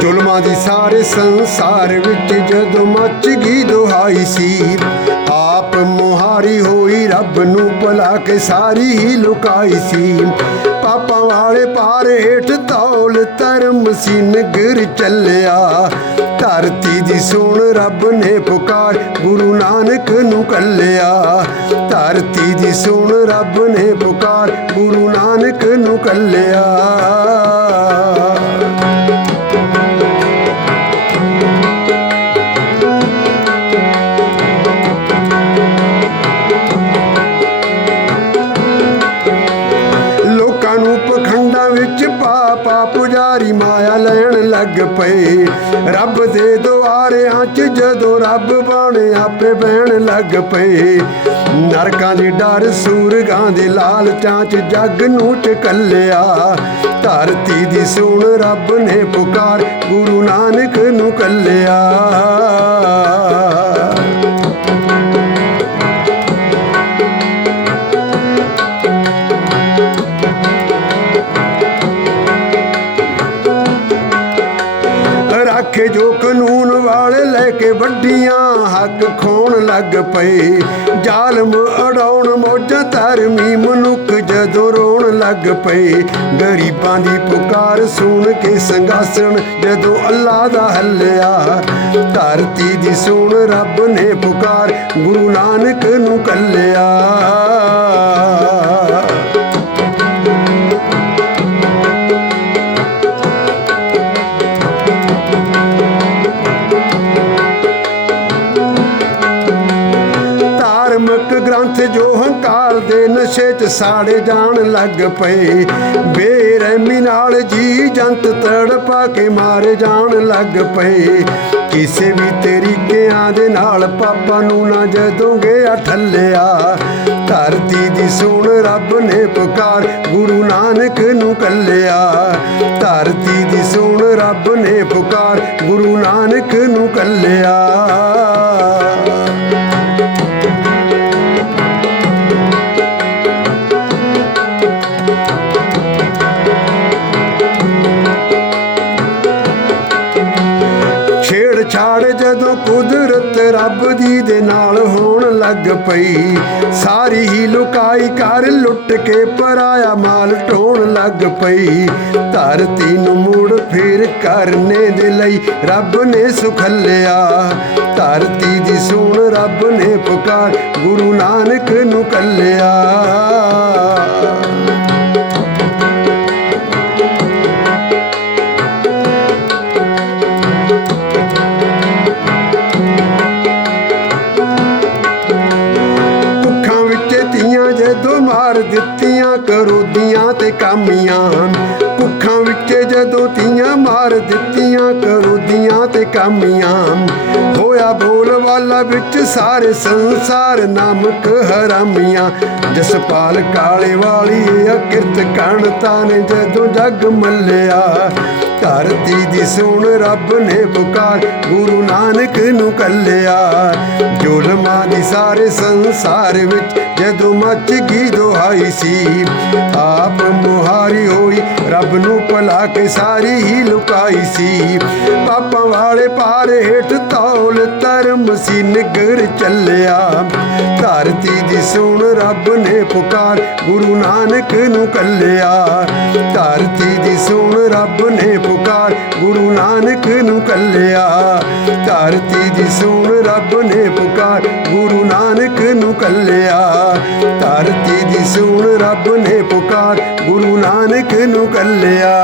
ਜ਼ੁਲਮਾਂ ਦੀ ਸਾਰੇ ਸੰਸਾਰ ਵਿੱਚ ਜਦੋਂ ਮੱਚ ਗਈ ਦੁਹਾਈ ਸੀ, ਆਪ ਮੁਹਾਰੀ ਹੋਈ ਰੱਬ ਨੂੰ ਭੁਲਾ ਕੇ ਸਾਰੀ ਹੀ ਲੁਕਾਈ ਸੀ। ਪਾਪਾਂ ਵਾਲੇ ਪਾਰ ਹੇਠ ਤੌਲ ਧਰਮ ਸੀ, ਨਗਰ ਚੱਲਿਆ। ਧਰਤੀ ਦੀ ਸੁਣ ਰੱਬ ਨੇ ਪੁਕਾਰ, ਗੁਰੂ ਨਾਨਕ ਨੂੰ ਕੱਲਿਆ। ਧਰਤੀ ਦੀ ਸੁਣ ਰੱਬ ਨੇ ਪੁਕਾਰ, ਗੁਰੂ ਨਾਨਕ ਨੂੰ ਕੱਲਿਆ। ਲੋਕਾਂ ਨੂੰ ਪਖੰਡਾਂ ਵਿੱਚ ਪਾ ਪਾ ਪੁਜਾਰੀ ਮਾਇਆ ਲੈਣ ਲੱਗ ਪਏ। ਰੱਬ ਦੇ ਦੁਆਰਿਆਂ 'ਚ ਜਦੋਂ ਰੱਬ ਬਾਣੇ, ਆਪੇ ਬਹਿਣ ਲੱਗ ਪਏ। ਨਰਕਾਂ ਦੇ ਡਰ, ਸੂਰਗਾਂ ਦੇ ਲਾਲਚਾਂ 'ਚ ਜੱਗ ਨੂੰ ਚੱਲਿਆ ਧਰਤੀ ਦੀ ਸੁਣ ਰੱਬ ਨੇ ਪੁਕਾਰ, ਗੁਰੂ ਨਾਨਕ ਨੂੰ ਕੱਲਿਆ। ਕੇ ਵੱਡੀਆਂ ਹੱਕ ਖੋਣ ਲੱਗ ਪਏ। ਜ਼ਾਲਮ ਅੜਾਉਣ ਮੋਜਾਂ ਧਰਮੀ ਮਨੁੱਖ ਜਦੋਂ ਰੋਣ ਲੱਗ ਪਏ। ਗਰੀਬਾਂ ਦੀ ਪੁਕਾਰ ਸੁਣ ਕੇ ਸੰਗਾਸਣ ਜਦੋਂ ਅੱਲਾ ਦਾ ਹੱਲਿਆ। ਧਰਤੀ ਦੀ ਸੁਣ ਰੱਬ ਨੇ ਪੁਕਾਰ, ਗੁਰੂ ਨਾਨਕ ਨੂੰ ਕੱਲਿਆ। ਧਾਰਮਿਕ ਜੋ ਹੰਕਾਰ ਦੇ ਨਸ਼ੇ 'ਚ ਸਾੜੇ ਜਾਣ ਲੱਗ ਪਏ। ਬੇਰਹਿਮੀ ਨਾਲ ਜੀ ਜੰਤ ਤੜਪਾ ਕੇ ਮਾਰੇ ਜਾਣ ਲੱਗ ਪਏ। ਕਿਸੇ ਵੀ ਤਰੀਕਿਆਂ ਦੇ ਨਾਲ ਪਾਪਾ ਨੂੰ ਨਾ ਜਦੋਂ ਗਿਆ ਠੱਲਿਆ ਧਰਤੀ ਦੀ ਸੁਣ ਰੱਬ ਨੇ ਪੁਕਾਰ, ਗੁਰੂ ਨਾਨਕ ਨੂੰ ਕੱਲਿਆ। ਧਰਤੀ ਦੀ ਸੁਣ ਰੱਬ ਨੇ ਪੁਕਾਰ, ਗੁਰੂ ਨਾਨਕ ਨੂੰ ਕੱਲਿਆ। ਕੁਦਰਤ ਰੱਬ ਦੀ ਦੇ ਨਾਲ ਹੋਣ ਲੱਗ ਪਈ। ਸਾਰੀ ਹੀ ਲੁਕਾਈ ਕਰ ਲੁੱਟ ਕੇ ਪਰਾਇਆ ਮਾਲ ਢੋਣ ਲੱਗ ਪਈ। ਧਰਤੀ ਨੂੰ ਮੁੜ ਫੇਰ ਕਰਨੇ ਦੇ ਲਈ ਰੱਬ ਨੇ ਸੁਖੱਲਿਆ। ਧਰਤੀ ਦੀ ਸੁਣ ਰੱਬ ਨੇ ਪੁਕਾਰ, ਗੁਰੂ ਨਾਨਕ ਨੂੰ ਕੱਲਿਆ। ਕਾਮੀਆਂ ਭੁੱਖਾਂ ਵਿੱਚ ਜਦੋਂ ਤੀਆਂ ਮਾਰ ਦਿੱਤੀਆਂ ਕਰੋਦੀਆਂ ਤੇ ਕਾਮੀਆਂ ਹੋਇਆ ਬੋਲ ਵਾਲਾ ਵਿੱਚ ਸਾਰੇ ਸੰਸਾਰ ਨਾਮਕ ਹਰਾਮੀਆਂ। ਜਸਪਾਲ ਕਾਲੇ ਵਾਲੀ ਅਕਿਰਤ ਕਣਤਾ ਨੇ ਜਦੋਂ ਜਗ ਮੱਲਿਆ। ਧਰਤੀ ਦੀ ਸੁਣ ਰੱਬ ਨੇ ਪੁਕਾਰ, ਗੁਰੂ ਨਾਨਕ ਨੂੰ ਕੱਲਿਆ। ਜ਼ੁਲਮਾਂ ਦੀ ਸਾਰੇ ਸੰਸਾਰ ਵਿੱਚ ਜਦੋਂ ਮੱਚ ਗਈ ਦੁਹਾਈ ਸੀ। ਆਪ ਮੁਹਾਰੀ ਹੋਈ, ਰੱਬ ਨੂੰ ਭੁਲਾ ਕੇ ਸਾਰੀ ਹੀ ਲੁਕਾਈ ਸੀ। ਪਾਪਾਂ ਵਾਲੇ ਪਾਰ ਹੇਠ ਤੌਲ ਧਰਮ ਸੀ ਨਿਗਰ ਚੱਲਿਆ। ਧਰਤੀ ਦੀ ਸੁਣ ਰੱਬ ਨੇ ਪੁਕਾਰ, ਗੁਰੂ ਨਾਨਕ ਨੂੰ ਕੱਲਿਆ। ਧਰਤੀ ਦੀ ਸੁਣ ਰੱਬ ਨੇ ਪੁਕਾਰ, ਗੁਰੂ ਨਾਨਕ ਨੂੰ ਕੱਲਿਆ। ਧਰਤੀ ਦੀ ਸੁਣ ਰੱਬ ਨੇ ਪੁਕਾਰ, ਗੁਰੂ ਨਾਨਕ ਨੂੰ ਕੱਲਿਆ। ਧਰਤੀ ਦੀ ਸੁਣ ਰੱਬ ਨੇ ਪੁਕਾਰ, ਗੁਰੂ ਨਾਨਕ ਨੂੰ ਕੱਲਿਆ।